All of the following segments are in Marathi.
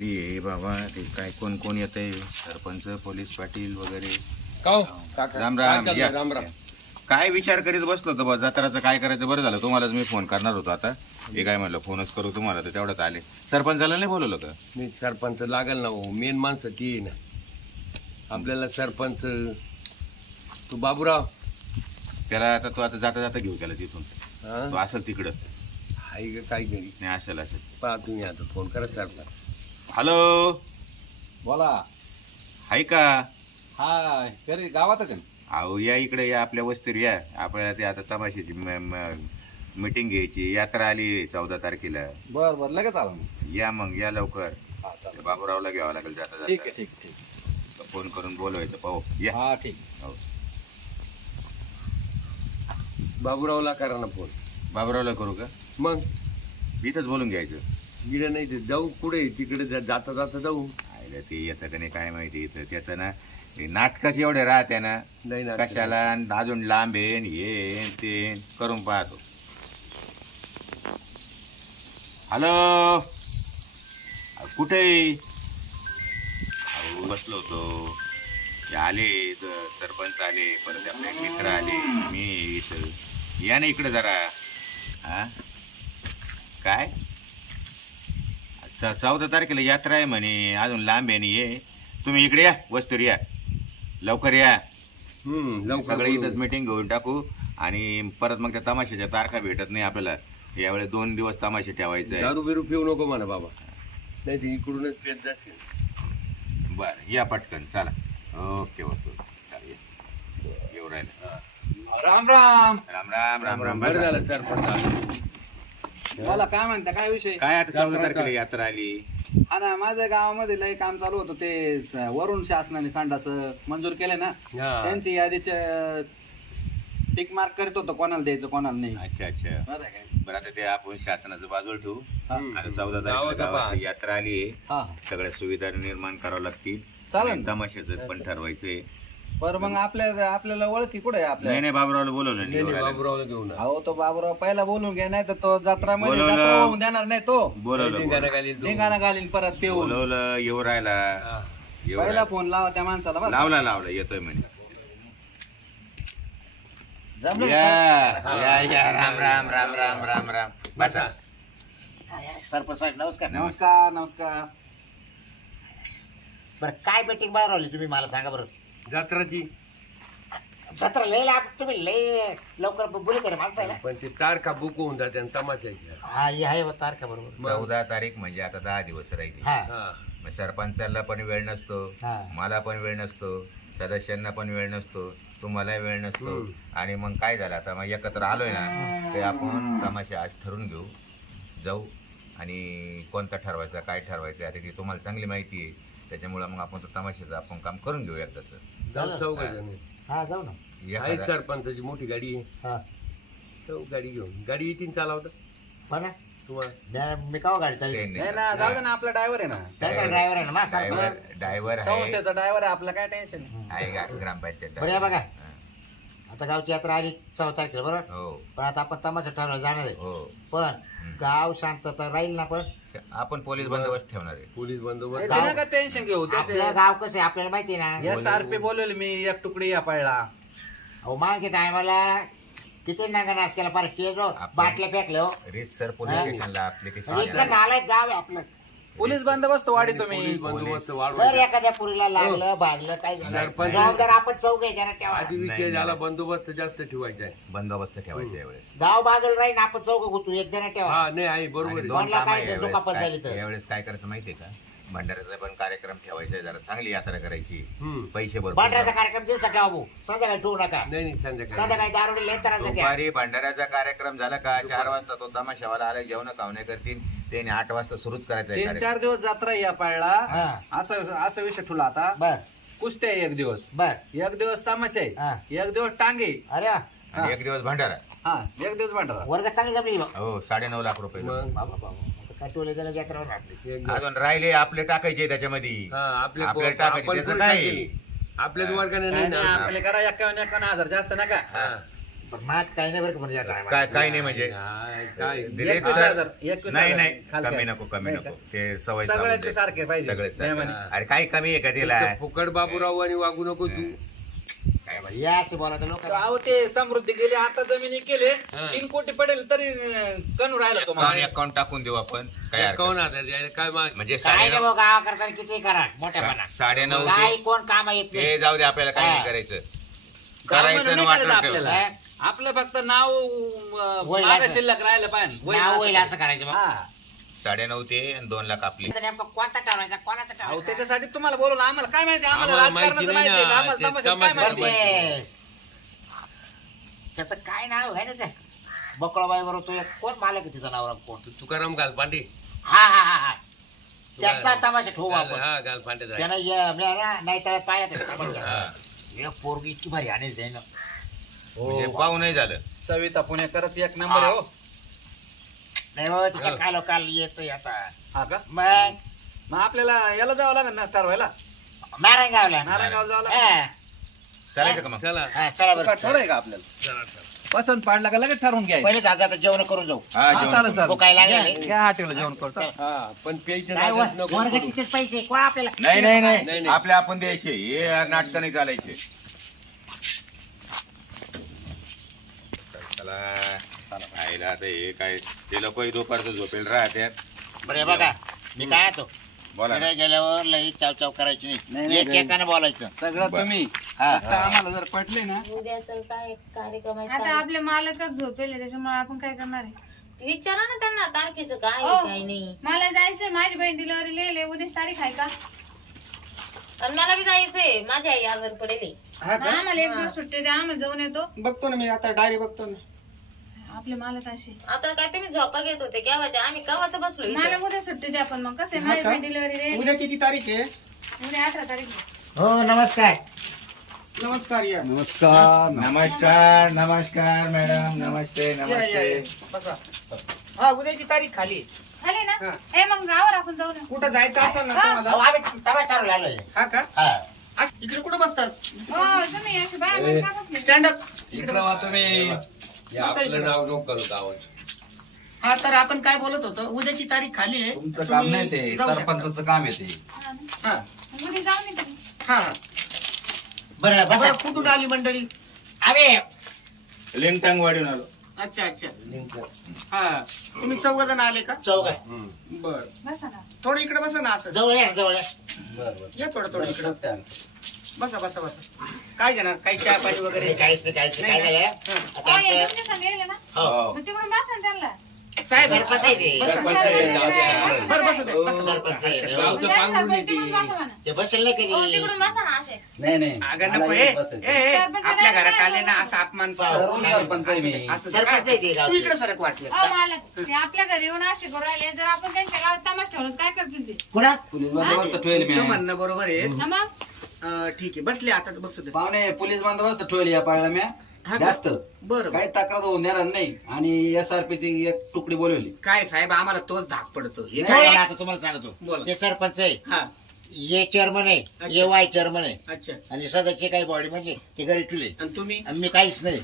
ये बाबा ते काय कोण कोण येतंय? सरपंच पोलीस पाटील वगैरे. काव काका राम काय राम चाललंय? या. राम राम. काय विचार करीत बसलो होतो बा जत्राचं काय करायचं बरं झालं. तुम्हालाच मी फोन करणार होतो आता. हे काय म्हणलं फोनच करू तुम्हाला तर तेवढ्यात आले. सरपंचाला नाही बोलवलं का? नाही सरपंच लागल ना हो मेन माणसं ती आहे ना. आपल्याला सरपंच तू बाबूराव. त्याला आता तो आता जाता जाता घेऊ त्याला तिथून. हा? तो असेल तिकडं. आहे का काय घरी? नाही असेल असेल. पहा तुम्ही आता फोन करा सरपंच. हॅलो बोला. हाय का? हाय. घरी गावातच आहे ना? अहो या इकडे या आपल्या वस्तीवर या. आपल्याला ते आता तमाशाची मीटिंग घ्यायची. यात्रा आली चौदा तारखेला. बर बर. लगेच आलो मग. या मग या लवकर. हा चालेल. बाबूरावला घ्यावं लागेल जाता ठीक आहे जाता ठीक. ठीक फोन करून बोलवायचं. पाहू. या. हा ठीक. हो. बाबूरावला करा ना फोन. बाबूरावला करू का? मग? इथंच बोलून घ्यायचं. गिडं नाही ते जाऊ कुठे? तिकडे जा- जाता जाता जाऊ. आयला ते येतं का नाही काय माहिती इथं त्याचं ना हे नाटकच एवढे राहते ना नाही ना कशाला आणि अजून लांब येन ये ते करून पाहतो. हॅलो? कुठे? अहो, बसलो होतो. ते आले इथं सरपंच आले परत आपले मित्र आले मी इथं. या ना इकडे जरा. हा? काय? अच्छा चौदा तारखेला यात्रा आहे म्हणे. अजून लांब आहे ये. तुम्ही इकडे या वस्तूर या. लवकर या. हम्म लवकर सगळे. इथंच मिटिंग घेऊन टाकू. आणि परत मग त्या तमाशाच्या तारखा भेटत नाही आपल्याला. यावेळेस दोन दिवस तमाशे ठेवायचे आहे दारू बिरू पिऊ नको म्हणा बाबा. नाही ते इकडूनच पेत जाशील. बर या पटकन. चला. ओके वस्तू चला या. येऊ राहिलं. राम राम. राम राम राम राम. बरं. झालं सरपंच आले. बोला काय म्हणता काय विषय काय आता चौदा तारखेला यात्रा आली हा ना माझ्या गावामध्ये लय काम चालू होतं ते स- वरून शासनाने संडास मंजूर केले ना हा. त्यांची यादीचे टिक मार्क करत होतं कोणाला द्यायचं कोणाला नाही अच्छा अच्छा बरं आहे काय? बरं आता ते आपण शासनाचं बाजूला ठेवू हा. आता चौदा तारखेला गावात गावात पहा. यात्रा आली आहे हा सगळ्या सुविधा निर्माण कराव्या लागतील चालेल आणि. तमाशाचं पण ठरवायचंय बरं मग आपल्या आपल्याला ओळखी कुठे आपल्या? नाही नाही बाबूरावला बोलवलं नाही नाही नाही, येऊ राहिलं. बाबूरावला घेऊ ना अहो तो बाबूराव पहिला बोलून घ्या नाही तर तो बोलवलं. जत्रा होऊन देणार नाही तो. बोलवलं बोलवलं. घालीन तू. धिंगाणा घालीन परत पिऊन. बोलवलं येऊ राहिला. हा. येऊ पहिला राहिला. फोन लावा त्या माणसाला बरं लावला लावला येतोय म्हणे. जमलं या या या राम राम राम राम राम राम. बसा. सरपंच साहेब नमस्कार. नमस्कार. नमस्कार बरं काय मीटिंग बाहेर आली तुम्ही? मला सांगा बरं. जत्राची. जत्रा लय लाभ तुम्ही लय लवकर बोलत आहे माणसाला पण ते तारखा बुक होऊन जाते आणि तमाशाच्या हा हे आहे बा तारखा बरोबर. चौदा तारीख म्हणजे आता दहा दिवस राहिली. हा. हा. मग सरपंचाला पण वेळ नसतो हा. मला पण वेळ नसतो सदस्यांना पण वेळ नसतो तुम्हाला वेळ नसतो. आणि मग काय झालं आता? मग एकत्र आलोय ना ते आपण तमाशा आज ठरवून घेऊ जाऊ. आणि कोणता ठरवायचा काय ठरवायचं आता ती तुम्हाला चांगली माहिती आहे. त्याच्यामुळे मग आपण तो तमाशाचं आपण काम करून घेऊ एकदाच. जाऊ चौघ जण. हा जाऊ ना. आहे सरपंचाची मोठी गाडी आहे. हा. गाडी घेऊन. गाडी येतील चालवता? पण तुम्हाला? मी कावा गाडी चालली नाही ना जाऊ दे ना आपला ड्रायव्हर आहे ना. ड्रायव्हर आहे ना मा ड्रायव्हर ड्रायव्हर आहे. संस्थेचा ड्रायव्हर आहे आपला काय टेन्शन आहे? का? ग्रामपंचायत बरं, या बघा. हा. आता गावची यात्रा आली चौदा तारखेला बरोबर हो. पण आता आपण तमाशा ठरवलं जाणार आहे. हो. पण गाव शांतता राहील ना पण? आपण पोलीस बंदोबस्त ठेवणार आहे. पोलीस बंदोबस्त. नका टेन्शन घेऊ त्याचे आपलं गाव कसं आहे आपल्याला माहिती आहे ना? एस आर पी बोलवले मी एक तुकडी या पळला अहो मागच्या टायमाला किती नांगा नाश केला पार स्टेज आपण- बाटल्या फेकले हो. रीत सर पोलीस स्टेशनला इतकं ऍप्लिकेशन नालायक गाव आहे आपलं. पोलीस बंदोबस्त वाढी तुम्ही. पोलीस बंदोबस्त जर वाढवायचा. एखाद्या पुरीला लागलं भागलं काय झालं? सरपंच- जबाबदार आपण चौघ आहे जरा ठेवा. आधी विषय. झाला बंदोबस्त जास्त ठेवायचा आहे. बंदोबस्त ठेवायचा यावेळेस. गाव बागल राहीन आपण चौघ गुतू एक जण ठेवा. हा नाही आहे बरोबर आणि आहे दोन कोणाला कामं काय. दुखापत तर? यावेळेस काय करायचं माहितीये का? भंडाऱ्याचा पण कार्यक्रम ठेवायचा आहे जरा चांगली यात्रा करायची. हम्म. पैसे भरपूर बाटऱ्याचा कार्यक्रम दिवसा ठेवा भाऊ संध्याकाळी ठेवू नका. नाही नाही संध्याकाळी. संध्याकाळी दारुडी लय त्रास देते. दुपारी भंडाऱ्याचा कार्यक्रम झाला का? चार वाजता तो तमाशावाला आला जेवण खावणे करतील. त्याने आठ वाजता सुरूच करायचा आहे तीन कार्यक्रम. चार दिवस जत्रा या पळला. हा. असं असं विषय ठुला आता. बर. कुस्त्या एक दिवस. बर. एक दिवस तमाशा हा. आहे एक दिवस टांगे. अरे वा. आणि एक दिवस भंडारा. हा एक दिवस भांडारा. वर्ग चांगली जमली बा. हो साडे नऊ लाख रुपये. मग? बाबा बाबा. गेलं आपली अजून राहिले आपले टाकायचे त्याच्यामध्ये हा, आपले आपल्याला टाकायचे त्याचं काय टाकेल? आपल्याच वर्गाने नाही ना आपल्याला करा एक्कावन्न एक्कावन्न हजार जास्त नका हा. पण मात काही नाही बरं का म्हणजे या. काय काय नाही म्हणजे काय काय दिले एकवीस तर- हजार, एकवीस नाही हजार. नाही खालच्या. कमी नको कमी नाही नको का? ते सवय सगळ्यांचे. सारखे पाहिजे. सगळे. अरे काही कमी आहे का तिला फुकट बाबूराव आणि वागू नको तू काय या असं बोलायचं लोक अहो ते समृद्धी गेले आता जमिनी केले हा. तीन कोटी पडेल तरी कणू राहिला अकाउंट तुम्हाला अकाउंट टाकून देऊ आपण काय हरकत कोण. आता द्यायला काय माग म्हणजे काय साडे भाऊ गावा करताना किती करा मोठ्यापणा साडेनऊ ते- काय कोण काम येत ते नाही जाऊ दे आपल्याला काही नाही हा. करायचं करायचं नाही आपल्याला. हा. आपलं फक्त नाव अं, मागं. शिल्लक राहिलं पाहिजे नाव होईल असं. असं करायचं मग. हा. साडेनऊ ते आणि दोन लाख आपली. तर नेमकं कोणता ठरवायचा कोणाचा अहो ठरवायचा त्याच्यासाठी तुम्हाला बोलवलं. आम्हाला काय माहिती? आम्हाला आम्हाला माहिती राजकारणाचं नाही माहिती आहे का? ना. आम्हाला ते तमाशाचं काय बरं माहिती ते त्याचं काय नाव आहे ना ते? बकळाबाई बरोबर तो एक कोण मालक आहे तिचं नाव कोण? तू तुकाराम गालपांडे. हा हा हा हा. त्याचा तमाशा ठेवू गाल- आपण. हा गालपांडे जाय. त्यानं ये- मी आहे ना, नाही हा. पोरगी इतकी भारी आणेल त्यानं. म्हणजे. पाहू नाही झालं. सविता पुणेकरच एक नंबर आहे हो. नाही हो तिच्या. कालो काल येतोय आता. हा का? मग? मग आपल्याला याला जावं लागेल ना ठरवायला? नारायणगावला. नारायणगाव जावं लागेल. हा. चालायचं का मग? चला. हा, चला बरं. ठरवय का आपल्याला? चला, चला. पसंत पाडला का लगेच ठरवून घ्यायचं? पहिले जाता जेवण करून जाऊ. हा हा, जेवण चालेल करू. चालेल भुकायला लागली. घ्या- घ्या हॉटेलला जेवण करतो हा पण प्यायच्या काय नादात नको वर्ग पडू. तिथेच पैसे. कोण आपल्याला? नाही नाही नाही, नाही नाही. आपल्या आपण द्यायचे. हे नाटक नाही चालायचे. चला. आईला आता हे काय ते लोक दुपारचं झोपेल राहत्यात बरे बघा मी काय तो बोला तिकडे गेल्यावर लई चाव चाव करायची नाही, नाही नाही, एक नाही. एकानं बोलायचं. सगळं बरं. तुम्ही. हा. आम्हाला जर पटले ना. उद्या असं काय? कार्यक्रम आहे आता काय? आपले मालकच झोपेले त्याच्यामुळे आपण काय करणार आहे? विचारा ना त्यांना तारखेचं काय हो. आहे, काय नाही. मला जायचंय माझी बहीण डिलिव्हरी लिहिले उद्याच तारीख आहे का? आणि मला बी जायचंय माझी आई आजार पडेल. मग आम्हाला एक दिवस सुट्टी द्या आम्ही जाऊन येतो. बघतो ना मी आता डायरी बघतो ना. आपले मालक असे. आता काय तुम्ही झोका घेत होते केव्हाच्या? आम्ही केव्हाच बसलो इथं. मला उद्या सुट्टी द्या पण मग. कसं माझी हा का? बहीण डिलिव्हरी उद्या किती तारीख आहे? उद्या अठरा तारीख आहे. हो नमस्कार. नमस्कार या. नमस्कार. नमस्कार नमस्कार मॅडम नमस्ते या, या, नमस्ते. बसा. हा उद्याची तारीख खाली आहे. झाले ना? हा. हे मग गावावर आपण जाऊ ना. कुठं जायचं असेल ना अहो, तुम्हाला? आम्ही तवा ठरवलं आलोय. हा का? हा. अस- इकडे कुठं बसतात? हो तुम्ही असे बाहेर मध्ये का बसले? स्टँड अप इकडे तुम्ही. हे आपलं नाव नको करू हा तर आपण काय बोलत होतो? उद्याची तारीख खाली आहे. तुमचं तुम्ही काम नाही ते जाऊ शकता. सरपंचाचं काम आहे ते. हा. ना. हा मग उद्या जाऊन येते. हा. हा. बरं बसा. बरं कुठून आली मंडळी? आम्ही लिंगटांग वाढून आलो. अच्छा अच्छा. हा. तुम्ही चौघ जण आले का? चौघ बर. बसा ना थोडं इकडे बसा ना असं. जवळ या जवळ या. या थोडं थोडं इकडे. बसा बसा बसा. काय घेणार? काही चहा पाणी वगैरे? काहीच नाही काहीच नाही. काय झालं? आता हो आमचं हो. मग तिकडून बसा ना त्यांना? साहेब सरपंच आहे ते. बसा. सरपंच आहे, जाऊ द्या. बरं बसू दे बसा. सरपंच आहे. ते. जाऊ हो. सरपंच. ते बसेल नाही हो, कधी नाही नाही. अगं मला ए. ए, सरपंच आपल्या नाही, घरात नाही, आले ना. असा अपमान तरुण सरपंच आहे मी. असं सरपंच आहे ते तू गावचे. इकडे सरक वाटलं हो आपल्या घरी येऊन असे करू राहिले. जर आपण त्यांच्या गावात तमाश ठेवलं तर काय करतील ते? कुणा? पोलीस बंदोबस्त ठेवेल मी. तुमचं म्हणणं बरोबर आहे. हा मग? अं, ठीक आहे. बसले आता तर बसू दे पाहुणे पोलीस बंदोबस्त ठेवली या पाळला म्या. का? जास्त. बरं. काही तक्रार होऊन देणार नाही. आणि एस आर ची एक तुकडी बोलवली. काय साहेब आम्हाला तोच धाक पडतो. हे नाही, काय? आता तुम्हाला सांगतो. बोला. ते सरपंच आहे. हा. ये चेअरमन आहे. ये वाय चेअरमन आहे. अच्छा. आणि सदस्य काही बॉडी मधले ते घरी ठुले आणि तुम्ही? आणि मी काहीच नाही.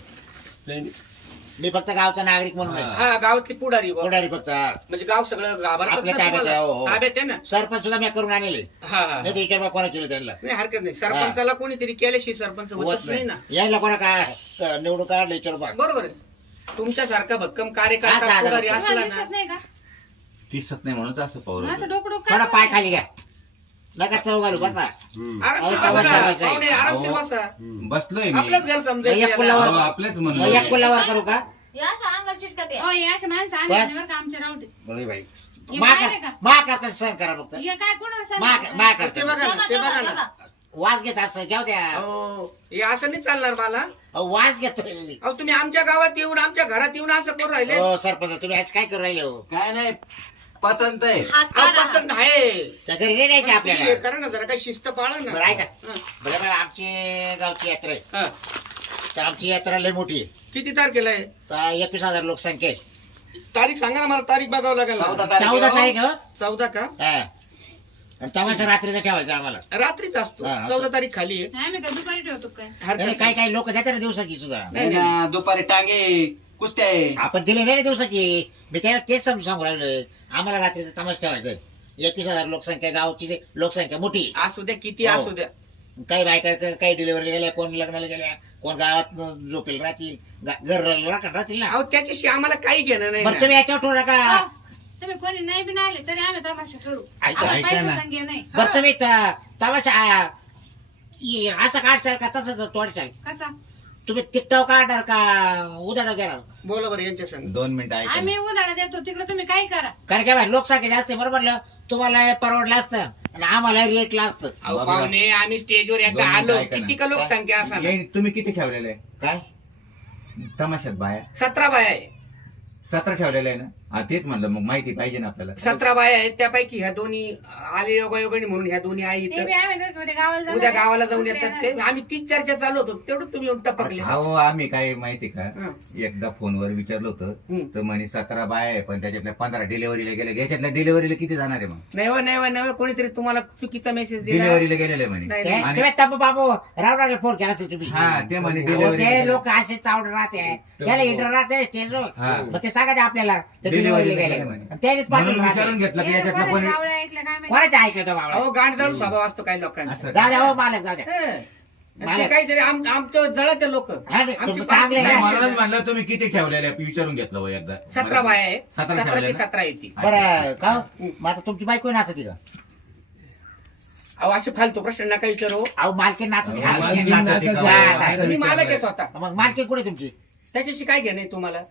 मी फक्त गावचा नागरिक म्हणून आहे. हा गावातली पुढारी बुवा. कोणारी फक्त. म्हणजे गाव सगळं घाबरतात आपल्या ना ताब्यात? आहे, हो, हो. ताब्यात आहे ना? सरपंच सुद्धा मी करून आणले. हा हा. नाही तर विचार कोणा केलं त्यांना? नाही हरकत नाही. सरपंचाला कोणीतरी केल्याशिवाय सरपंच होत नाही. ना. नाही यायला कोणा काय निवडून काढले विचार बा बरोबर आहे. तुमच्यासारखा भक्कम हा, कार्यकर्ता. पुढारी तुम्हाला असला दिसत ना नाही का? दिसत नाही म्हणून असं पाहू असं डोकं डोकं थोडा काय पाय खाली घ्या. नका चव घालू बसा हम्म. आरामशीर अहो, बसा. ना. ठरवायचं आहे. पाहुणे, आरामशीर अहो. बसा. बसलोय मी. आपलंच घर एक समजायचं पुलावर- याला. अहो, आपलेच मग म्हणलं एक कुल्लावर करू का? या अशा अंगात चिटकटे हो हे असे माणसं आले काय? नाही बरं का आमच्या रावटे. बघे बाई. हे मा पाहिलं का? मा करता सहन करा फक्त. हे काय कोणाला मा सांगितलं? मा ते करता बघा ना ते बघा ना. वास घेत असं जाऊ द्या. हो हे असं नाही चालणार मला. अहो, वास घेतोय. अहो तुम्ही आमच्या गावात येऊन आमच्या घरात येऊन असं करून राहिले? हो सरपंच तुम्ही आज काय करू राहिले हो? काय नाही. पसंत आहे. हात काढा. पसंत आहे. त्या घरी नाही पण तुम्ही हे आपल्याला करा ना जरा काही शिस्त पाळा ना. बरं ऐका. हा. बरं बरं आमची गावची यात्रा आहे. हा. तर आमची यात्रा लय मोठी आहे. किती तारखेला आहे? तर एकवीस हजार लोकसंख्या आहे. तारीख सांगा ना मला तारीख बघावं लागेल. चौदा तारीख. चौदा आहे, तारीख हो. हो चौदा का? हा. आणि तमाशा रात्रीचा ठेवायचा आम्हाला. रात्रीच असतो. हा, चौदा तारीख खाली आहे. नाही, आम्ही काय दुपारी ठेवतो काय? हरकत नाही, नाही. काही काही लोक देतात ना दिवसाची सुद्धा. नाही ना दुपारी टांगे कुस्त्या आहे. आपण दिले नाही ना दिवसाची. मी त्याला तेच समजून सांगू राहिलोय आम्हाला रात्रीचा तमाशा ठेवायचा एकवीस हजार लोकसंख्या गावची लोकसंख्या मोठी. असू द्या किती हो. असू द्या. काही बायका क- काही डिलिव्हरी गेल्या कोण लग्नाला गेल्या कोण गावात झोपेल राहतील गा- घर राहतील ना. अहो त्याच्याशी आम्हाला काही घेणं नाही बरं ना. तुम्ही याच्यावर ठेवू नका. हो, तुम्ही कोणी नाही बी नाही आले तरी आम्ही तमाशा करू. ऐका, ऐका पैसे ना. नाही. बरं तुम्ही त- तमाशा आ, इ- असं काढशाल का तसंच तोडशाल? कसा? तुम्ही तिकटाव काढणार का? उदाडा देणार बोला बरं यांच्या संग. दोन मिनिटं आम्ही उधाडा देतो तिकडे तुम्ही काही करा. कारण की बा, लोकसंख्या जास्त आहे, बरोबर ना? तुम्हाला हे परवडलं असतं आणि आम्हाला रेटला असतं. अहो बाबा. पाहुणे आम्ही स्टेजवर एकदा दोन मिनिटं आलो. ऐका ना. किती का लोकसंख्या असा ये- तुम्ही किती ठेवलेलं आहे? काय? तमाशात बाया. सतरा बाया आहे. सतरा ठेवलेलं आहे ना? हा तेच म्हणलं मग माहिती पाहिजे ना आपल्याला. सतरा बाया आहेत त्यापैकी ह्या दोन्ही आले योगायोगाने म्हणून ह्या दोन्ही आई ते इथं बी आम्ही दोघी उद्या गावाला उद्या जाऊन येतात ते. आम्ही तीच चर्चा चालू होतो तेवढं तुम्ही येऊन टपकले. हो आम्ही काय माहिती का? हं. एकदा फोनवर विचारलं होतं. तर म्हणे सतरा बाया आहे पण त्याच्यातल्या पंधरा डिलिव्हरीला गेले याच्यातल्या डिलिव्हरीला किती जाणार आहे मग? नाही हो, नाही हो, नाही हो, कोणीतरी तुम्हाला चुकीचा मेसेज दिला. डिलिव्हरीला गेलेले म्हणे. नाही, ते- नाही. आणि- तुम्ही बाबू राव लागले फोन केला असेल तुम्ही. हा ते म्हणे हो, ते डिलिव्हरी लोक असे चावड राहते. त्याला इंटर राहते स्टेजवर हा. मग ते सांगायचे आपल्याला. ते गेले गेले म्हणे. आणि त्यानेच म्हणून पाठवलं विचारून राहते. घेतलं की याच्यातलं बरं कोणी गावळ्या ऐकलं काय माहिती. कोणाचं ऐकलं तो बाबा अहो गांडदळ स्वभाव असतो काही लोकांचा असं जा द्या हो मालक जा द्या हं. ते मालक. काहीतरी आम- आमचं जळत लोक हा, नाही, तुमचं चांगलं आहे. नाही, म्हणूनच म्हणलं तुम्ही किती ठेवलेले आहे? विचारून घेतलं हो एकदा सतरा बाया आहे सतरा सतरा ते येते बरं का हो? मग आता तुमची बायको नाचती का अहो असे फालतू प्रश्न नका विचारू अहो मालकी नाचती का? हा, असं मी मालक आहे. स्वतः मग मालकी कुठे तुमची त्याच्याशी काय घेणं आहे तुम्हाला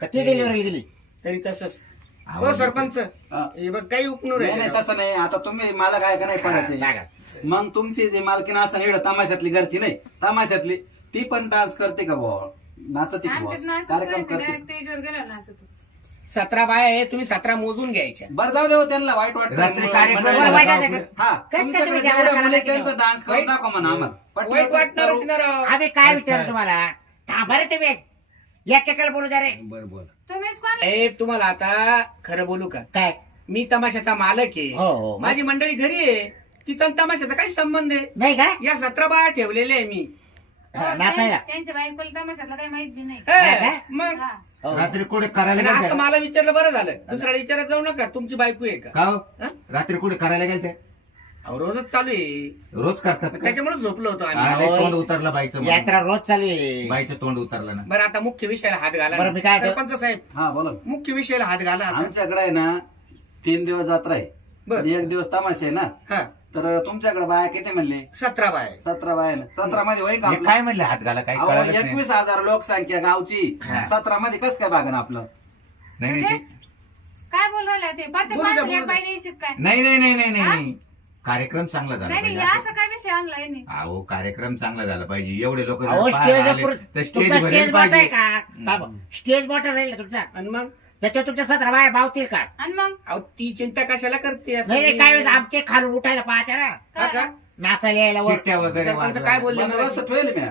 का ती डिलिव्हरी गेली तरी तसंच. हो सरपंच. हा. हे बघ काही उपनूर नाही नाही, आहे तसं नाही. आता तुम्ही मला काय का नाही पडायचे सांगा. मग तुमची जे मालकीन असं एवढं तमाशातली घरची नाही. तमाशातली. ती पण डान्स करते का भाऊ? नाचते का आमच्यात बुवा? नाचत कार्यक्रम नाही, करते. direct स्टेजवर गेला नाचत सतरा बाया आहे तुम्ही सतरा मोजून घ्यायच्या. बरं जाऊ देऊ त्यांना वाईट वाटतं. रात्री कार्यक्रम मंडळी- वाईट झाला वाटतं? हा कसं काय तुमच्याकडे तुम्ही जेवढ्या गावाला मुली करायला त्यांचा डान्स करून दाखवा म्हणा आम्हाला. वाईट तर वाटणारच करू. ना राव. आम्ही काय विचारलं तुम्हाला? थांबा रे तुम्ही एक एकाला बोलू द्या रे. बरं बोल. तुम्हीच कोण? साहेब तुम्हाला आता खरं बोलू का? काय? मी तमाशाचा मालक हो, आहे. हो. माझी मंडळी घरी आहे. तिचा आणि तमाशाचा काही संबंध आहे? नाही का? या सतरा बाया ठेवलेल्या आहे मी. हा, नाचायला. त्यां- त्यांच्या बायकोला तमाशातलं काही माहीत बी नाही. का? मग. रात्री कुठे करायला गेलते? असं मला विचारलं बरं झालं. दुसऱ्याला विचारत जाऊ नका. तुमची बायको आहे का? का हो? हा? रात्री कुठे करायला गेलते? अहो, रोजच चालू आहे. रोज करतात का? त्याच्यामुळे झोपलो होतो हा, आम्ही तोंड उतरलं बाईचं म्हणून. यात्रा रोज चालू आहे. बाईचं तोंड उतरलं ना. बरं आता मुख्य विषयाला हात घाला बरं. मी काय सरपंच साहेब हा बोला. मुख्य विषयाला हात घाला आता. आमच्याकडे आहे ना तीन दिवस जत्रा आहे. बर. आणि एक दिवस तमाशा आहे ना. हा. तर तुमच्याकडे बाया किती म्हणले? सतरा बाया. सतरा बाया ना सतरा मध्ये होईल का हे आपलं? काय म्हणले हात घाला? काही अहो, कळालंच नाही. एकवीस हजार लोकसंख्या गावची. हा. सतरा मध्ये कस काय बागन आपलं? नाही नाही, ते- काय बोल राहिला ते? प्रत्येक बोलू द्या, बाईला बोलू एक द्या. बाई काय नाही नाही नाही नाही नाही नाही. कार्यक्रम चांगला झाला नाही नाही पाहिजे. असं काय विषय अहो कार्यक्रम चांगला झाला पाहिजे. एवढे लोक अहो स्टेज स्टेज तुमचा भरेल स्टेज मोठा आहे पाहिजे. का. स्टेज मोठा राहील का तुमचा. आणि मग? त्याच्यावर तुमच्या सतरा बाया भावतील का? आणि मग? अहो ती चिंता कशाला करते आता नाही नाही मी? काय वेळेस आमचे खालून उठायला पाहते ना? हा का? नाचायला यायला वर शिट्ट्या वगैरे सरपंच वाजवायला. काय बोलले? ठेवले मी.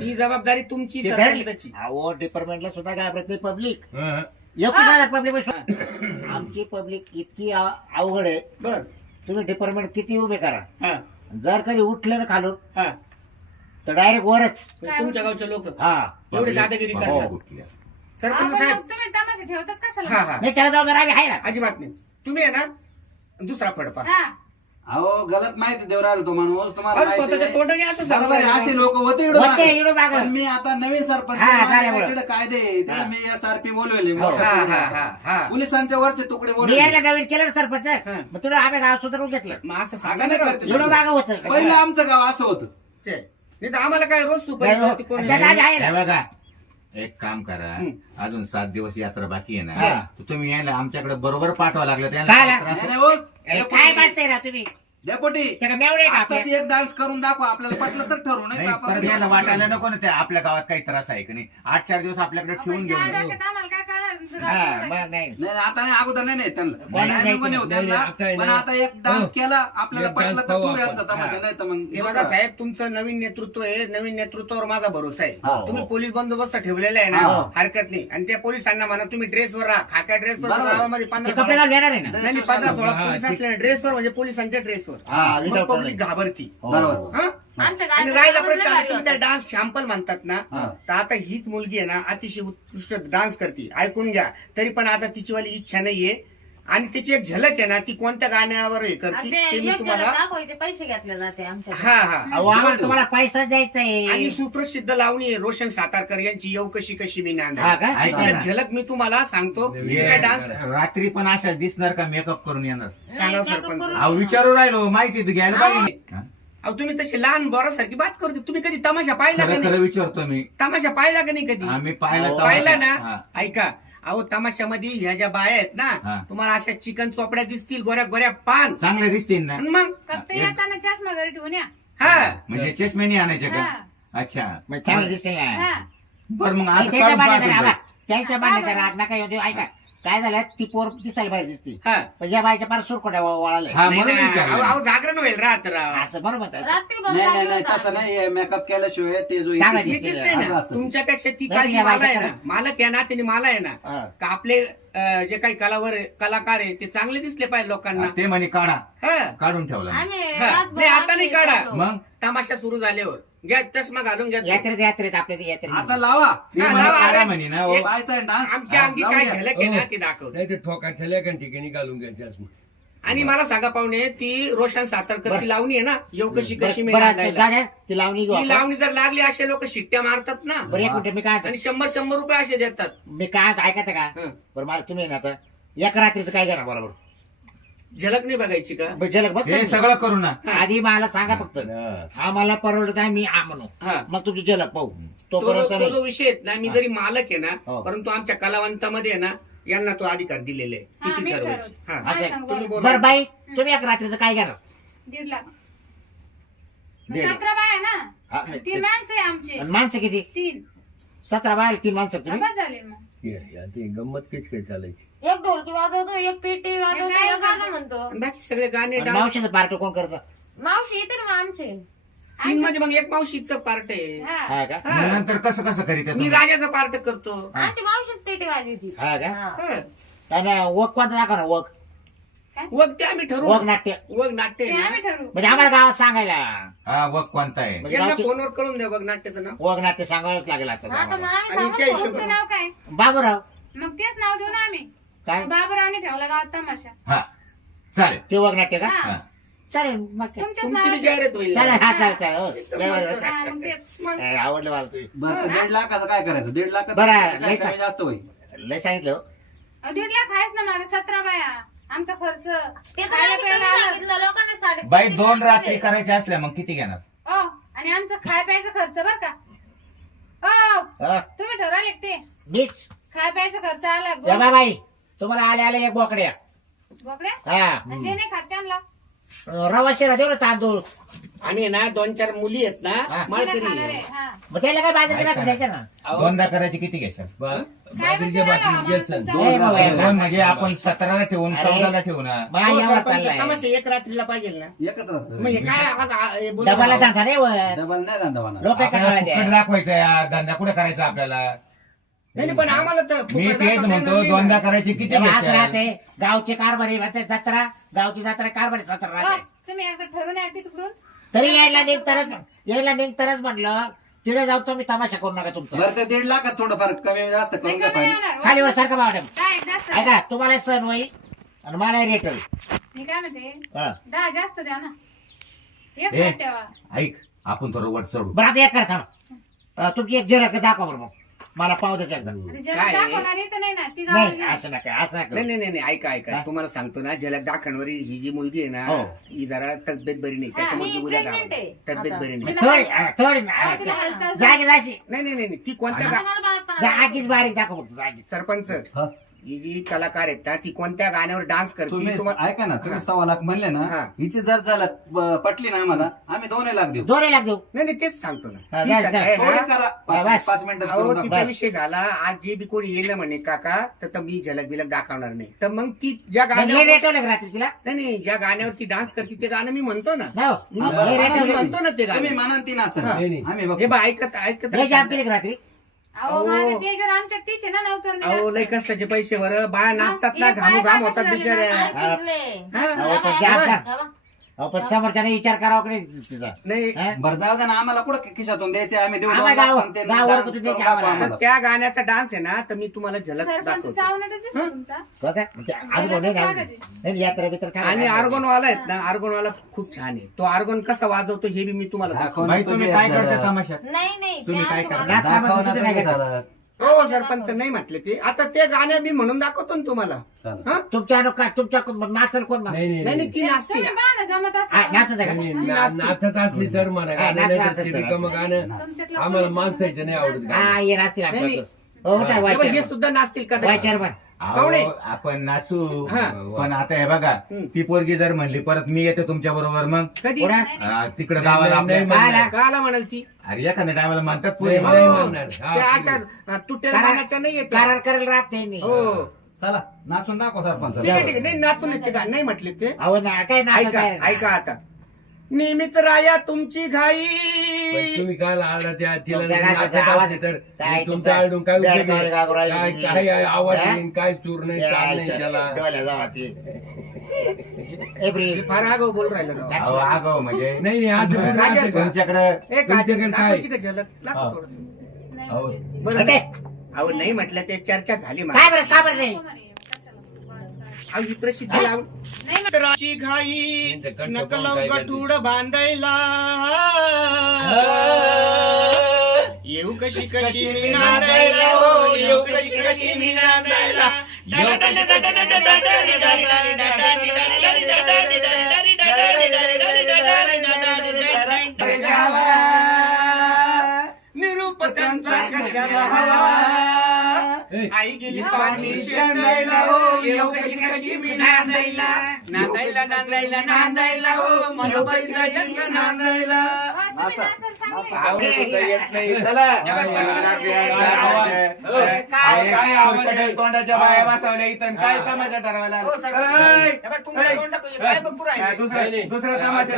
ती जबाबदारी तुमची ते धरली. सरपंचाची अहो डिपार्टमेंटला सुद्धा घाबरत नाही पब्लिक हं. पब्लिक आमची पब्लिक इतकी अव- अवघड आहे. बर. तुम्ही डिपार्टमेंट किती उभे करा. हा. जर कधी उठले ना खालून हा. तर डायरेक्ट वरच. म्हणजे तुमच्या गावचे लोक. हा. एवढे दादागिरी करतात. कुठल्या. सरपंच आपण साहेब. मग तुम्ही तमाशा ठेवतच हा कशाला? हा नाही त्याला जाऊन आम्ही आहे ना. अजिबात नाही. तुम्ही आहे ना दुसरा फडपा. हा. अहो गलत माहिती देऊ राहिला तो माणूस तुम्हाला अहो, माहिती स्वतःच्या नाही. तोंडाने असं सांगू बरोबर आहे, राहिला. असे लोक होते इकडं होते मागे. इकडं मागे. पण मी आता नवीन सरपंच हा, झाल्यामुळं. कायदे आहे. त्याला हा. मी एस आर पी बोलवले हो. हा हा हा हा पोलिसांच्या वरचे तुकडे मी यायला बोलवले नवीन केलं ना सरपंच हा. मग तुला आम्ही गाव सुधारून घेतलं मग असं सांगा नाही ना करते. एवढं मागं होतं पहिलं आमचं गाव असं होतं ते. नाही तर आम्हाला काय रोज नाही, सुपारी हो. कोणी आहे हे बघा एक काम करा हं. अजून सात दिवस यात्रा बाकी आहे हा. ना तर तुम्ही यायला आमच्याकडे बरोबर पाठवा लागलं काय ला? त्रास नाही, हो. अरे काय ना तुम्ही डेपोटी ते का मेवणे का आताच आपले एक डान्स करून दाखवा आपल्याला पटलं तर ठरवू नाही नाही तर परत यायला वाटायला नको ना ते आपल्या गावात काही त्रास आहे की नाही आठ चार दिवस आपल्याकडे ठेवून आपण घेऊन चार. डोक्यात आम्हाला काय हा गाव मग नाही नाही नाही, आता नाही अगोदर नाही नाही त्यांना नाही, नाही, नाही. आता पण एक डान्स हो. केला आपल्याला एक पटलं dance तर पाहू खूप यांचा आपण. तमाशा हा. नाही तर मग हे बघा. साहेब तुमचं नवीन नेतृत्व आहे नवीन नेतृत्वावर माझा भरोसा आहे हो. तुम्ही पोलीस बंदोबस्त ठेवलेला आहे ना हो. हरकत नाही आणि त्या पोलिसांना म्हणा तुम्ही ड्रेसवर राहा खाक्या ड्रेसवर बरोबर. गावामध्ये ते पंधरा कपडे सोळा- घालून येणार आहे ना नाही नाही, पंधरा सोळा हा, पोलीस ठीक. असले ड्रेसवर म्हणजे पोलिसांच्या ड्रेसवर हा, मग पब्लिक. घाबरती बरोबर हा? आमच्या आणि राहिला प्रश्न आता तुम्ही त्या होतं. डान्स शॅम्पल म्हणतात ना हा. तर आता हीच मुलगी आहे ना अतिशय उत्कृष्ट डान्स करते. ऐकून घ्या. तरी पण आता तिची वाली इच्छा नाहीये. आणि तिची एक झलक आहे ना ती कोणत्या गाण्यावर हे करते ते मी एक तुम्हाला दाखवायचे पैसे घेतले जाते आमच्या हा हा. अहो आम्हाला तुम्हाला पैसा द्यायचा आणि आहे सुप्रसिद्ध लावणी आहे रोशन सातारकर यांची येऊ कशी कशी मी नांद. हा का? एक झलक मी तुम्हाला सांगतो. हे काय डान्स रात्री पण अशाच दिसणार का मेकअप करून येणार? सांगा सरपंच. अहो विचारू राहिलो माहिती तर घ्यायला पाहिजे? अहो तुम्ही तशी लहान बोरासारखी बात करते तुम्ही कधी तमाशा पाहिला का खरं खरं नाही विचारतो मी. तमाशा पाहिला का नाही कधी? आम्ही पाहिला हो, तमाशा. पाहिला ना? हा. ऐका. अहो तमाशामध्ये ह्या ज्या बाया आहेत हा. ना तुम्हाला अशा चिकन चोपड्या दिसतील गोऱ्या गोऱ्या पान. चांगल्या दिसतील ना? आणि मग? फक्त येताना चष्मा घरी ठेवून या. हा. म्हणजे चष्मेनी आणायचे का? हा. अच्छा. मग चांगलं दिसतील ना? हा. बरं मग आता त्याच्या काढून नका येऊ देऊ. ऐका. काय झालं? ती पोर दिसायला पाहिजे दिसती हा. पण या बाईच्या पार सुरकोट्या वळाले. हा नाही, म्हणून नाही, अहो विचारलं. अहो, जागरण होईल रात राव. असं बरोबर म्हणतात. रात्री नाही नाही नाही बघा तसं नाही. मेकअप केल्याशिवाय ते जो चांगला असं ना. असतं. तुमच्यापेक्षा ती नाही, काळजी या मला आहे ना. मालक आहे ना त्याने मला आहे ना. हा. का आपले अं, जे काही कलावर कलाकार आहे ते चांगले दिसले पाहिजे लोकांना. ते म्हणे काढा. हा. काढून ठेवला मी. आम्ही हा. रातभर नाही, आता नाही आम्ही काढा. मग? तमाशा सुरू झाल्यावर. घ्या चष्मा घालून घ्या यात्रेत यात्रेत आपल्या ते यात्रेत आता लावा हा, लावा, काढा म्हणे ना हो. एक- डान्स आमच्या अंगी लावून काय द्या. झालं की ना हो. ते दाखव नाही ते ठोकाच्या लेखन ठिकाणी घालून घ्यायचे असं आणि मला सांगा पाहुणे ती रोशन सातारकरची बरं. लावणी आहे ना येऊ कशी कशी मी बरं ती लावणी घेऊ ती आपण. लावणी जर लागली असे लोक शिट्ट्या मारतात ना बरं एक मिनिट मी काय आणि? शंभर शंभर रुपये असे देतात मी काय ऐकायचं का हं. बरं मला तुम्ही ना आता एका रात्रीचं काय करणार बरोबर झलक नाही बघायची का? जलक बघ हे. सगळं करू ना. आधी मला सांगा फक्त. हा. आम्हाला परवडत आहे मी आ म्हणू हा. मग तुमची जलक पाहू. तो जो- तो विषय आहे ना मी जरी मालक आहे ना हो. परंतु आमच्या कलावंतामध्ये आहे ना यांना तो अधिकार दिलेले आहे. हा, किती मी ठरवायचे? ठरवते. हा. असं. आहे. सांग तुम्ही बरं. बोला बरं बाई तुम्ही एक रात्रीचं काय घेणार दीड लाख. दीड. सतरा बाय ना? हा, तीन माणसं आहे आमचे. आणि माणसं किती? तीन. सतरा बाय तीन माणसं तुम्ही? बस झाले मग. हे- हे ते गंमत किच काय चालायची. एक ढोलकी वाजवतो एक पेटी वाजवतो एक गाणं? म्हणतो. बाकी सगळे गाणे आणि डान्स मावशीचं पार्ट कोण करतं? मावशी येते ना मग आमचे तीन मध्ये मग एक मावशीचं पार्ट आहे. हा. हा का? मग नंतर कसं कसं करीत मी राजाचं पार्ट करतो. आमची मावशीच पेटी वाजवती. हा का? हा. हा. आणि वक कोणतं दाखवा ना वक. वग ते आम्ही ठरवू वक नाट्य. वग नाट्य ते आहे ना. आम्ही ठरवू. म्हणजे आम्हाला गावात सांगायला. हा वक कोणता आहे? म्हणजे यांना गावची- फोनवर कळून द्या वग नाट्याचं नाव. वक नाट्य सांगावंच लागेल आता हा तर मग. आम्ही आणि त्या. हिशोबाने- तुमचं नाव काय? बाबूराव. मग तेच नाव देऊ ना आम्ही. काय? बाबूरावने ठेवला गावात तमाशा. हा चालेल. ते वक नाट्य का? हा. हा. चालेल मग काय. तुमच्याच तुमची बी नाव जाहिरात होईल. चालेल हा चालेल चालेल. हो. लय बरं. हा मग तेच मग. ए, आवडलं मला तुम्ही बरं दीड लाखाचं काय करायचं? दीड लाखाचं बरं, काय लय कमी जास्त होईल? लय सांगितलं हो. अहो, दीड लाख आहेच ना माझा सतरा बाया. आमचा खर्च ते तर खायला आम्ही प्यायला कमी आलं. सांगितलं लोकांना साडे बाई दोन रात्री करायच्या असल्या मग किती घेणार? ओ आणि आमचा खाय प्यायचा खर्च बर का? ओ हा, तुम्ही ठरवले ते मीच. खाय प्यायचा खर्च आला गो- बाई तुम्हाला आले आले एक बोकड्या. बोकड्या? हा. आणि जे नाही खात त्यांना? रवा शिरा देऊ ना तांदूळ. आम्ही ना दोन चार मुली आहेत हा. ना तिला खाणार माळकरी आहे हा. मग त्याला काय द्यायचं ना? दोनदा करायची किती घ्यायचं बा- काय बाजरीच्या बाटलीत बाबा, दोन म्हणजे आपण सतराला ठेवून अरे. चौदाला ठेवू ना. हो, एवढा सरपंच, चाललाय. तमाशा एक रात्रीला पाहिजे ना. एकच राहतं मग हे काय आता, हे बोलू डबाला नका. धंदा नाही वर डबल नाही धंदा होणार. लोक आपल्याला फुकट दाखवायचा या धंदा कुठे करायचा आपल्याला? नाही नाही, पण आम्हाला तर मी फुकट तेच दाखवता म्हणतो येणार नाही दोनदा ना. करायची किती घ्यायच्या राहते गावची कारभारी म्हणते जत्रा गावची जत्रा कारभारी सतरा ओ, राहते. तुम्ही एकदा ठरवून आहे तिकडून. तरी यायला निघतारच यायला निघतारच म्हणलं. तिथे जाऊ तुम्ही तमाशा करू नका तुमचा. बरं ते दीड लाखात थोडंफार कमी जास्त नाही करून द्या कमी नाही पाहिजे होणार खाली वर सारखं मॅडम. काय जास्त? ऐका तुम्हाला सण होईल आणि मला रेट होईल. मी काय म्हणते? हा. दहा जास्त द्या ना. एक ठेवा. ऐक आपण थोडं वर चढू. बरं आता एक कर थांब. अं, तुमची एक झलक दाखवा बरं मग. मला पाहू द्यायचं एकदा आणि ज्याला काय आहे? दाखवणार आहे तर नाही ना ती गावाला नाही घेऊन. असं नका असं नका नाही नाही नाही नाही, ऐका ऐका हा? तुम्हाला सांगतो ना झलक दाखवणारी ही जी मुलगी आहे ना हो. ही जरा तब्येत बरी नाही हा, त्याच्यामुळे मी ती उद्या pregnant गावाला. आहे तब्येत आता. बरी नाही थोडी हा, थोडी हा, तिला ना. हालचाल जागी जाशी नाही नाही नाही नाही, ती कोणत्या आता गा- मला बाळात पण आलं. जागीच बारीक दाखव फक्त जागी सरपंच हा. ही जी कलाकार आहेत ना ती कोणत्या गाण्यावर डान्स करते तुम्हाला ऐका ना तुम्ही हा. सव्वा लाख म्हणले ना हा. हिची जर झालं प- पटली ना आम्हाला आम्ही दोन्ही लाख देऊ दोन लाख देऊ नाही नाही तेच सांगतो ना हा, ती जा, सध्या जा. आहे थोडी ना, करा बस. पाच पाच मिनिटात अहो करून तिचा. विषय झाला आज जे बी कोणी येईल ना म्हणे काका तर तर मी झलक बिलक दाखवणार नाही तर मग ती ज्या लय गाण्यावर रेट होलं का रात्री तिला नाही नाही ज्या गाण्यावर ती डान्स करते ते गाणं मी म्हणतो ना नाही हो. मी लय रेट बरं, मी होलं. म्हणतो ना ते तुम्ही गाणं म्हणा ती नाचा हा. आम्ही बघतो. हे बा ऐकत ऐकत लय जाम केली का रात्री अहो अहो. माझे पेजर आमच्या तिचे ना नव्हतं अहो लय कष्टाचे पैसे वर बाया नाचतात ना घामू घाम होतात बिचाऱ्या? हा. अहो पण समोरच्याने विचार करावा की नाही तिचा नाही हा? बरं जाऊ दे ना आम्हाला कुठं खिशातून द्यायचे आम्ही देऊ आम्हाला दोन लाख, गाव- पण ते गावावर डान्स कुठे करून द्यायचे दाखवा आम्हाला. तर आम्हाला. त्या गाण्याचा डान्स आहे ना तर मी तुम्हाला झलक सरपंच दाखवतो चावण्यात दिसतो तुमचा हो का? म्हणजे नाही ना नाही, यात्रा बित्रा काय आणि आर्गोनवाला आहेत ना आर्गोनवाला खूप छान आहे तो आर्गोन कसा वाजवतो हे बी मी तुम्हाला दाखवतो दाखव ना बाई तुम्ही तुझी काय. करता तमाशात नाही नाही तुम्ही ते काय करता? मला- नाच- दाखव ना तुझं काय तुम्ही करता? हो सरपंच नाही म्हटले ते आता ते गाणे मी म्हणून दाखवतो ना तुम्हाला चालेल. हा? तुमच्या अनु का तुमच्या नाचल कोण मग? नाही नाही नाही नाही ती नाचते तुम्ही बाण जमत हा, असता नाचत आहे का? नाही, ती ना- नाचते. नाचत असली तर म्हणा हा, गाणं नाचत नाही तर असेल ते तर रिकामं गाणं तुमच्यातलं आम्हाला कोणी- माणसायचं नाही आवडत गाणं. हा नाचतील नाही. हो हे बघ, हे सुद्धा नाचतील का चेअरमन पाहुणे. अहो, आपण नाचू हा. पण आता हे बघा हम्म. ती पोरगी जर म्हणली परत मी येते तुमच्या बरोबर मग कधी तिकडे नाही, गावाला नाही, आपल्या नाही, काय म्हणणार. काला म्हणाल ती अरे एखाद्या टायमाला म्हणतात पोरी नाही. नाही हो. म्हणणार. हा, तुटेल गाण्याच्या नाही येत करार करेल राहत नाही मी हो चला नाचून दाखव सरपंच ठीक आहे ठीक आहे नाही नाचून येते का नाही म्हटले ते अहो ना काय ऐका आहे. ऐका आता नियमित राया तुमची घाई पण तुम्ही काय आला त्या तिला नाही आवाज असली तर काय तुमचा आडून काय उपयोग बेडकावर आहे? गागो राहिली काय. काय आवाज हा? येईन काय चूर नाही चाल नाही. त्याला डोल्या जावा ती. एप्रिल हे फार आगाऊ बोल राहिलं राव. अहो आगाऊ म्हणजे नाही नाही आज पण राजा- असं का? तुमच्याकडे ए तुमच्याकडे काजल काय? दाखवायची का झलक हा. दाखव थोडंसं. नाही, अहो, बरं अरे, अहो नाही म्हटलं ते चर्चा झाली काय बरं का बरं नाही अहो ही प्रसिद्धी लावून. मित्राची घाई काय गठूड बांधायला. येऊ कशी कशी मी नांदायला? हो येऊ कशी कशी मी नांदायला? येऊ त्यांचा कशाला हवा आई गेली पाणी शेंदायला हो कशी मी नांदायला? नांदायला नांदायला नांदायला हो मनोबाईचा जन्म नांदायला. तोंडाच्या बाया बसवल्या इथं. काय तमाशा ठरवायला? हो, हे दुसरा. दुसरा तमाशा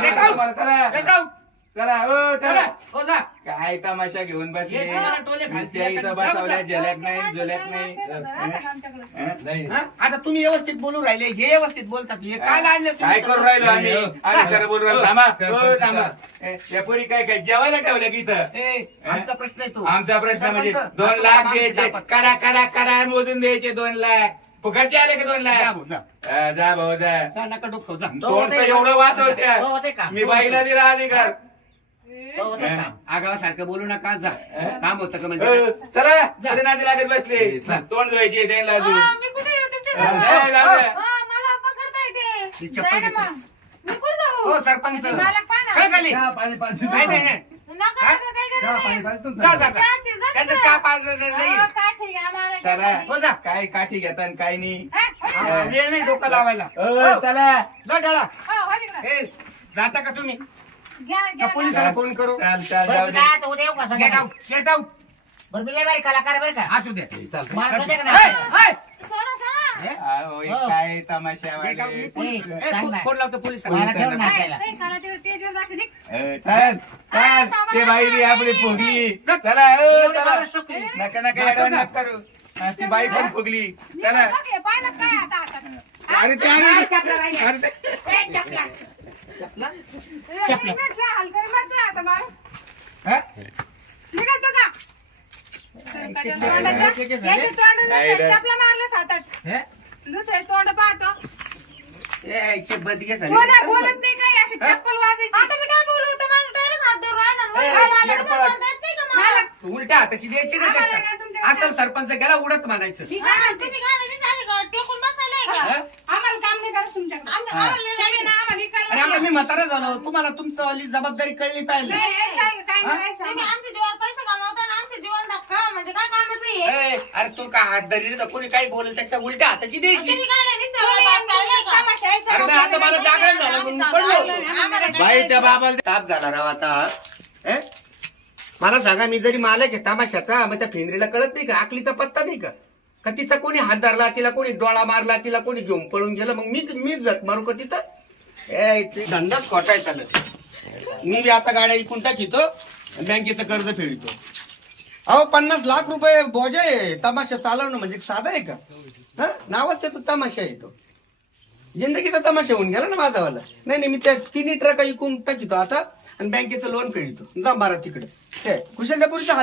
चला. चला ओ चला, चला हो जा. काय तमाशा घेऊन बसले? ये तुम्हाला टोले खालती नुसत्या इथं एखादी बसवल्या जाऊ झलक नाही झुलक नाही. नाही हा? आता तुम्ही व्यवस्थित बोलू राहिले हे व्यवस्थित बोलतात. हे काय आणले काय करू राहिलो आम्ही? आम्ही खरं बोलू राहिलो. थांबा. हो, ओ, थांबा. ए, या पोरी काय काय जेवायला ठेवलं की इथं? आमचा प्रश्न आहे तो. आमचा प्रश्न म्हणजे सरपंच, दोन लाख द्यायचे दाखवत. कडा कडा कडा मोजून द्यायचे दोन लाख. फुकटचे आले का दोन जा लाख भाऊ, जा. अ, जा भाऊ जा. जा, नका डोकं जा. तोंड तर एवढं वास हो, होत्या. होते का? मी बाईला दिला अधिकार. हो? आगावासारखं बोलू नका जा काम होतं का म्हणजे चला जा. नादी लागत बसले जा. तोंड धुवायचे त्यांना अजून मी कुठे येऊ तुमच्या हा, सोबत? जाऊ, जाऊ द्या. हा, मला पकडता ही येते चप्पल जाय ना घेतो. मग. मी कुठे जाऊ हो सरपंच आणि मालक पाहा ना. काय खाली चहा पाणी पाहिजे नाही नाही नाही. नका हा? नका काही चहा गरज पाणी नाही. पाहिजे तुमचं? जा जा जा चहाची जा त्यांचं ना. चहा पाजलेलं हो, नाही काय ठीक आहे, आम्हाला चला काही नाही. हो जा काय काठी घेता आणि काय नाही हा, हो, हा, वेळ नाही डोकं लावायला अ, हो, चला जा डाळा हो, हो तिकडं. ए जाता का तुम्ही घ्या, पोलिसाला फोन करू. चाल चाल बरं, जाऊ मी दे. काय आता उद्या येऊ का गेट संध्याकाळी? आउट गेट आउट बरं मी लय भारी कलाकार बरं का? असू द्या? ए, होय, हो. काय तमाशा गेट आउट वाले मी पोलीस- ए, ए, सांग फो- ना. फोन लावतो पोलिसाला. ठेव ना. ते कानातील तेजवर दाखव, निघ. चल चल. ते बाई बी आपली फुगली. चला ओ, चला. नका नका करू. हा, ती बाई पण फुगली. चला. निघ, बघ, पाहिलं काय आता हातात? अरे ते. अरे ते- ए, चपला. चपला. हा? निघायचं का? याचे तोंड? दुसरे तोंड पाहतो ए, याचे बदगे झाले कोणा बोलत नाही काही अशी चप्पल वाजायची आता मी काय बोलू होतं मला डायरेक्ट हात धरून राहिला मग ए, काय मला येड तुम्हाला पळ. बोलता येत नाही का मला? तू उलट्या हाताची द्यायची आम्हाला. ना तुमच्या- असं सरपंच गेला उडत म्हणायचं काय? टेकून का? हा? आम्हाला काम नाही करायचं तुमच्याकडे हा. आम्हाला तुम्ही ना आम्हाला इकायला अरे आता लावा. मी म्हातारा झालो तुम्हाला तुमचं वाली जबाबदारी कळली पाहिजे नाही, हे काय- काय हा? करायचं तुम्ही आम्हाला? आमच्या जीवावर पैसे कमावता आणि आमच्या जीवाला धक्का म्हणजे म्हणजे काय कामाचं आहे ए, अरे तू का हात धरली का कोणी काही बोलेल त्याच्या उलट्या हाताची द्यायची? अरे आता मला झालं म्हणून पडलो. बाई त्या बाबाला ताप झाला राव आता. ए? मला सांगा मी जरी मालक आहे तमाशाचा मग त्या फेंद्रीला कळत नाही का? आकलीचा पत्ता नाही का? का तिचा कोणी हात धरला तिला कोणी डोळा मारला तिला कोणी घेऊन पळून गेलं? मग मी मीच जग मारू का तिथं? ए ते धंदाच खोटाय चालत मी बी आता गाड्या इकून टाकितो बँकेचं कर्ज फेडितो. अहो पन्नास लाख रुपये बोजा आहे. तमाशा चालवणं म्हणजे साधा आहे का? हा? नावच त्याचा तमाशा आहे तो. जिंदगीचा तमाशा होऊन गेला ना माझावाला. नाही नाही मी त्या तिन्ही ट्रका विकून टाकितो आता आणि बँकेचं लोन फेडितो. जा बारा तिकडे. काय कुशल त्या पुरुषा